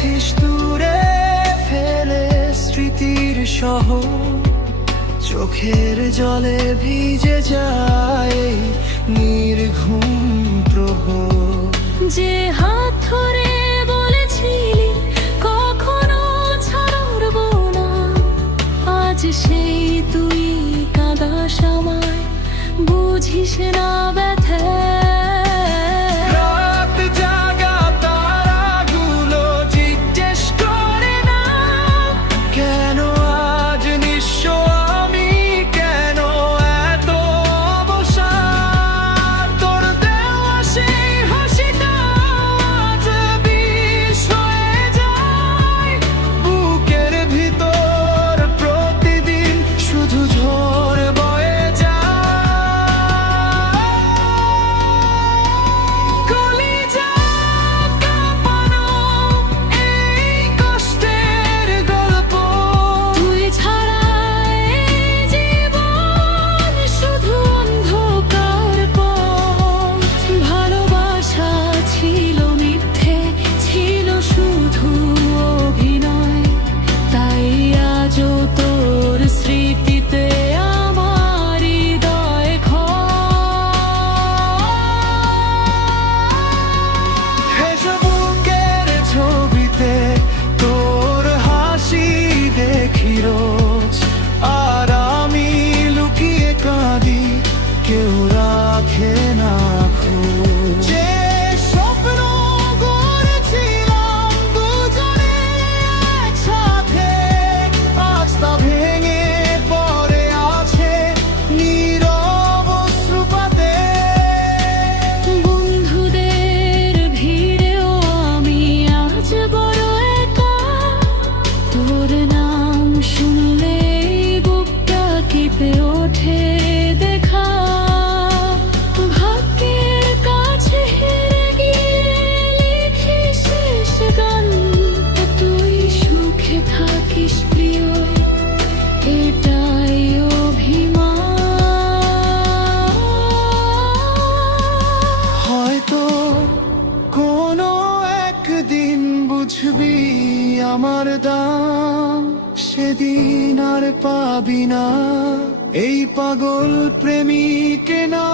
গেছিস দূরে ফেলে স্মৃতির শহর, চোখের জলে ভিজে যায় নির্ঘুম প্রহর। যে হাত ধরে বলেছিলি কখনো ছাড়ব না, আজ সেই তুই কাঁদাস আমায়, বুঝিস না ব্যথা। রাত জাগা তারাগুলো জিজ্ঞেস করে না কেন আজ নিঃস্ব আমি, কেন এত অবসাদ। তোর দেওয়া সেই হাসিটা আজ বিষ হয়ে যায় বুকের ভিতর, প্রতিদিন শুধু ঝড় বয়ে যায়। কলিজা কাঁপানো এই কষ্টের গল্প, তুই ছাড়া এই জীবন শুধু অন্ধকার পথ। ভালোবাসা ছিল মিথ্যে, ছিল শুধু অভিনয়, তাই আজও তোর স্মৃতিতে আমার হৃদয় ফেসবুকের ছবিতে তোর হাসি দেখি রোজ, আর আমি লুকিয়ে কাঁদি, কেউ রাখে না খোঁজ। যে স্বপ্ন গড়েছিলাম দুজনে একসাথে, আজ তা ভেঙে পড়ে আছে নীরব অশ্রুপাতে। বন্ধুদের ভিড়েও আমি আজ বড় একা, তোর নাম শুনলে বুকটা কেঁপে ওঠে দেখা। ভাগ্যের কাছে হেরে গিয়ে লিখি শেষ গান, তুই সুখে থাকিস প্রিয়, এটাই অভিমান। হয়তো কোনো একদিন বুঝবি আমার দাম, সেদিন আর পাবি না এই পাগল প্রেমিকে না।